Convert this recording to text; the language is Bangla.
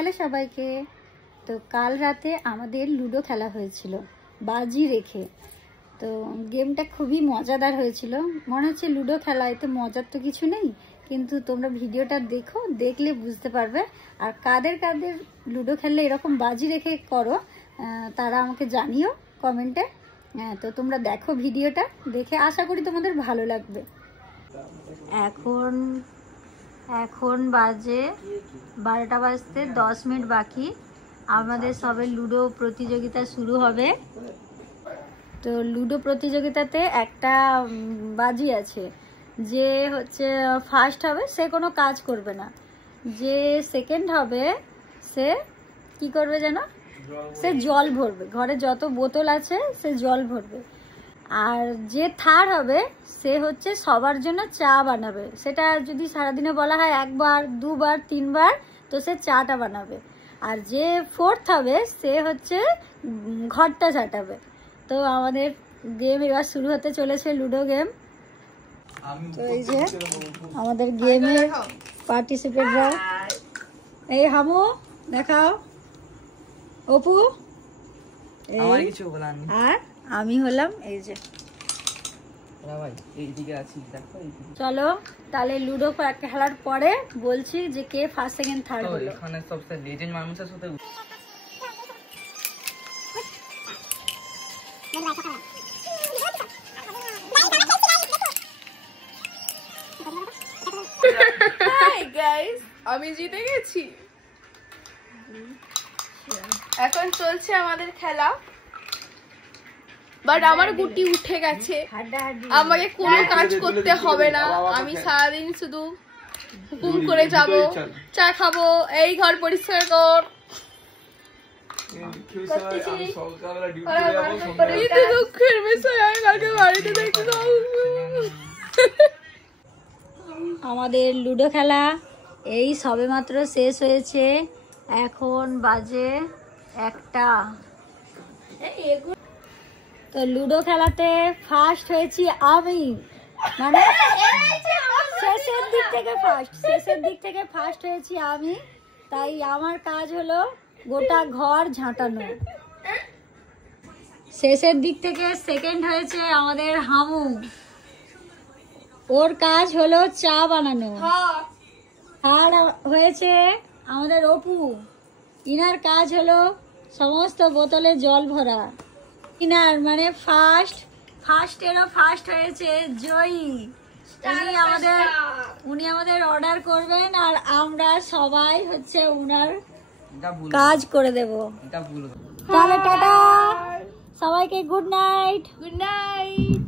হ্যালো সবাইকে। তো কাল রাতে আমাদের লুডো খেলা হয়েছিল বাজি রেখে। তো গেমটা খুবই মজাদার হয়েছিল। মনে হচ্ছে লুডো খেলা, এতে মজার তো কিছু নেই, কিন্তু তোমরা ভিডিওটা দেখো, দেখলে বুঝতে পারবে। আর কাদের কাদের লুডো খেললে এরকম বাজি রেখে করো তারা আমাকে জানিও কমেন্টে। তো তোমরা দেখো ভিডিওটা, দেখে আশা করি তোমাদের ভালো লাগবে। এখন বাজে 12টা বাজতে 10 মিনিট বাকি। আমাদের সবে লুডো প্রতিযোগিতা শুরু হবে। তো লুডো প্রতিযোগিতাতে একটা বাজি আছে, যে হচ্ছে ফার্স্ট হবে সে কোনো কাজ করবে না, যে সেকেন্ড হবে সে কি করবে যেন, সে জল ভরবে, ঘরে যত বোতল আছে সে জল ভরবে। আর যে থার্ড হবে সে হচ্ছে সবার জন্য চা বানাবে। সেটা যদি সারাদিনে বলা হয় একবার, দুবার, তিনবার, তো সে চাটা বানাবে। আর যে ফোর্থ হবে সে হচ্ছে ঘরটা ঝাঁটাবে। তো আমাদের গেম এবার শুরু হতে চলেছে, লুডো গেম। তো এই যে আমাদের গেমের পার্টিসিপেটরা, এই হামু দেখাও, অপু, আর আমি হলাম এই যে। চলো তাহলে লুডো খেলার পরে বলছি যে কে ফার্স্ট সেকেন্ড থার্ড হলো। এখানে সবচেয়ে লেজেন্ড মানুষের সাথে হাই গাইস, আমি জিতে গেছি। এখন চলছে আমাদের খেলা, বাট আমার গুটি উঠে গেছে। আমাকে কোনো কাজ করতে হবে না, আমি সারাদিন শুধু হুকুম করে যাব, চা খাবো, এই ঘর পরিষ্কার কর। আমাদের লুডো খেলা এই সবেমাত্র শেষ হয়েছে। এখন বাজে 1টা। তো লুডো খেলাতে ফার্স্ট হয়েছি আমি, মানে শেষের দিক থেকে ফার্স্ট হয়েছি আমি। তাই আমার কাজ হলো গোটা ঘর ঝাঁটানো। শেষের দিক থেকে সেকেন্ড হয়েছে আমাদের হামু, ওর কাজ হলো চা বানানো। আর হয়েছে আমাদের অপু, ইনার কাজ হলো সমস্ত বোতলে জল ভরা। ইনার মানে ফার্স্টেরও ফার্স্ট হয়েছে জয়ী। উনি আমাদের অর্ডার করবেন আর আমরা সবাই হচ্ছে উনার কাজ করে দেব। তাহলে টাটা সবাইকে, গুড নাইট। Good night.